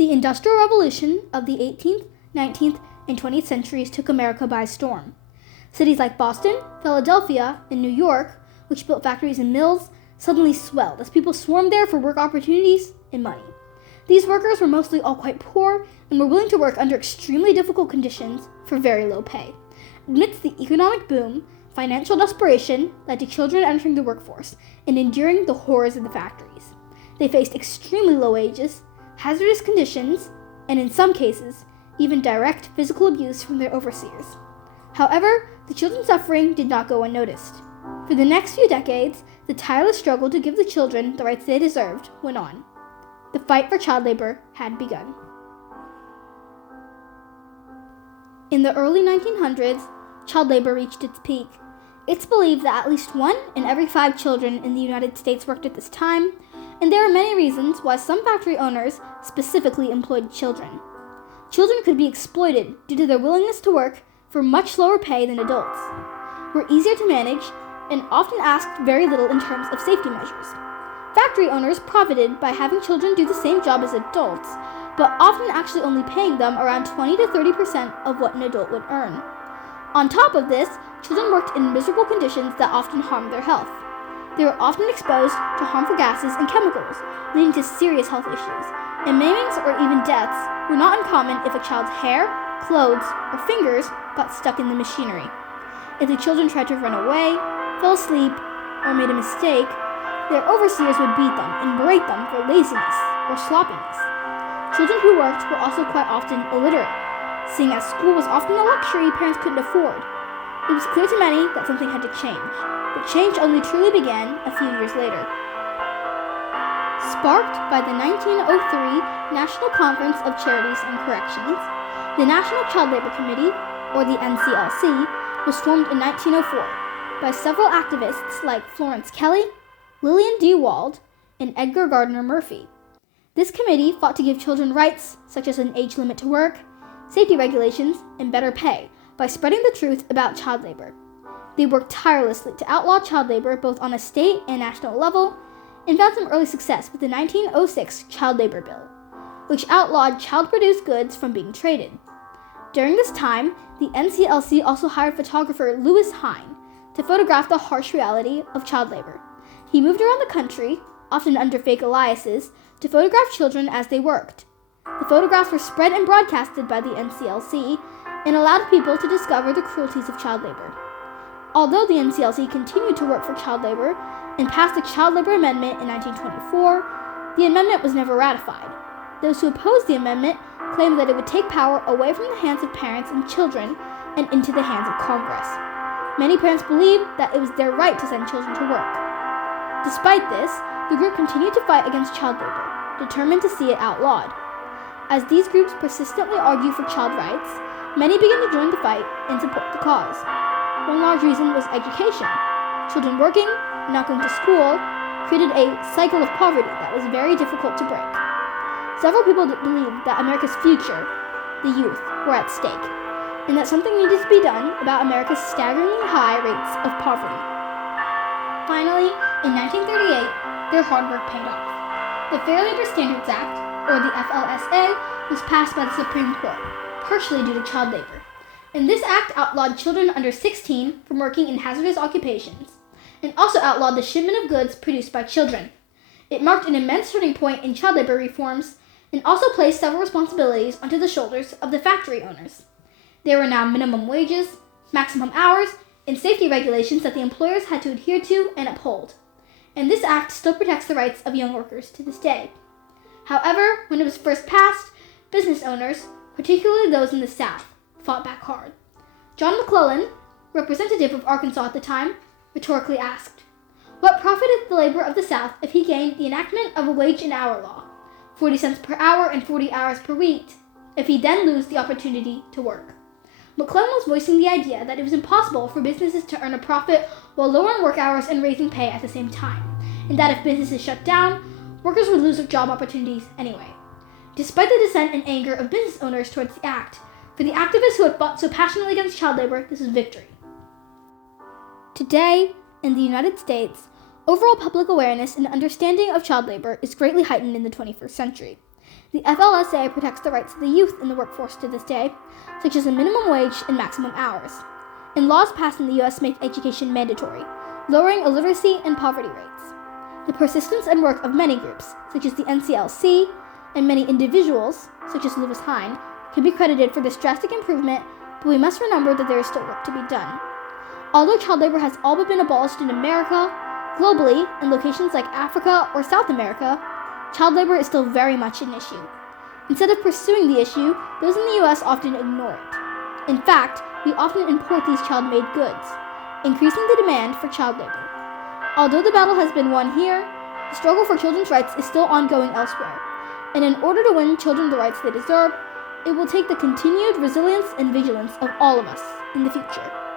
The Industrial Revolution of the 18th, 19th, and 20th centuries took America by storm. Cities like Boston, Philadelphia, and New York, which built factories and mills, suddenly swelled as people swarmed there for work opportunities and money. These workers were mostly all quite poor and were willing to work under extremely difficult conditions for very low pay. Amidst the economic boom, financial desperation led to children entering the workforce and enduring the horrors of the factories. They faced extremely low wages, hazardous conditions, and in some cases, even direct physical abuse from their overseers. However, the children's suffering did not go unnoticed. For the next few decades, the tireless struggle to give the children the rights they deserved went on. The fight for child labor had begun. In the early 1900s, child labor reached its peak. It's believed that at least 1 in every 5 children in the United States worked at this time, and there are many reasons why some factory owners specifically employed children. Children could be exploited due to their willingness to work for much lower pay than adults, were easier to manage, and often asked very little in terms of safety measures. Factory owners profited by having children do the same job as adults, but often actually only paying them around 20 to 30% of what an adult would earn. On top of this, children worked in miserable conditions that often harmed their health. They were often exposed to harmful gases and chemicals, leading to serious health issues, and maimings or even deaths were not uncommon if a child's hair, clothes, or fingers got stuck in the machinery. If the children tried to run away, fell asleep, or made a mistake, their overseers would beat them and berate them for laziness or sloppiness. Children who worked were also quite often illiterate, seeing as school was often a luxury parents couldn't afford. It was clear to many that something had to change, but change only truly began a few years later. Sparked by the 1903 National Conference of Charities and Corrections, the National Child Labor Committee, or the NCLC, was formed in 1904 by several activists like Florence Kelley, Lillian D. Wald, and Edgar Gardner Murphy. This committee fought to give children rights such as an age limit to work, safety regulations, and better pay by spreading the truth about child labor. They worked tirelessly to outlaw child labor both on a state and national level, and found some early success with the 1906 Child Labor Bill, which outlawed child-produced goods from being traded. During this time, the NCLC also hired photographer Lewis Hine to photograph the harsh reality of child labor. He moved around the country, often under fake aliases, to photograph children as they worked. The photographs were spread and broadcasted by the NCLC and allowed people to discover the cruelties of child labor. Although the NCLC continued to work for child labor and passed the Child Labor Amendment in 1924, the amendment was never ratified. Those who opposed the amendment claimed that it would take power away from the hands of parents and children and into the hands of Congress. Many parents believed that it was their right to send children to work. Despite this, the group continued to fight against child labor, determined to see it outlawed. As these groups persistently argue for child rights, many began to join the fight and support the cause. One large reason was education. Children working, not going to school, created a cycle of poverty that was very difficult to break. Several people believed that America's future, the youth, were at stake, and that something needed to be done about America's staggeringly high rates of poverty. Finally, in 1938, their hard work paid off. The Fair Labor Standards Act, or the FLSA, was passed by the Supreme Court, partially due to child labor. And this act outlawed children under 16 from working in hazardous occupations, and also outlawed the shipment of goods produced by children. It marked an immense turning point in child labor reforms, and also placed several responsibilities onto the shoulders of the factory owners. There were now minimum wages, maximum hours, and safety regulations that the employers had to adhere to and uphold. And this act still protects the rights of young workers to this day. However, when it was first passed, business owners, particularly those in the South, fought back hard. John McClellan, representative of Arkansas at the time, rhetorically asked, "What profiteth the labor of the South if he gained the enactment of a wage and hour law, 40 cents per hour and 40 hours per week, if he then lose the opportunity to work?" McClellan was voicing the idea that it was impossible for businesses to earn a profit while lowering work hours and raising pay at the same time, and that if businesses shut down, workers would lose their job opportunities anyway. Despite the dissent and anger of business owners towards the act, for the activists who had fought so passionately against child labor, this was victory. Today, in the United States, overall public awareness and understanding of child labor is greatly heightened in the 21st century. The FLSA protects the rights of the youth in the workforce to this day, such as a minimum wage and maximum hours. And laws passed in the U.S. make education mandatory, lowering illiteracy and poverty rates. The persistence and work of many groups, such as the NCLC, and many individuals, such as Lewis Hine, can be credited for this drastic improvement, but we must remember that there is still work to be done. Although child labor has all but been abolished in America, globally, in locations like Africa or South America, child labor is still very much an issue. Instead of pursuing the issue, those in the U.S. often ignore it. In fact, we often import these child-made goods, increasing the demand for child labor. Although the battle has been won here, the struggle for children's rights is still ongoing elsewhere, and in order to win children the rights they deserve, it will take the continued resilience and vigilance of all of us in the future.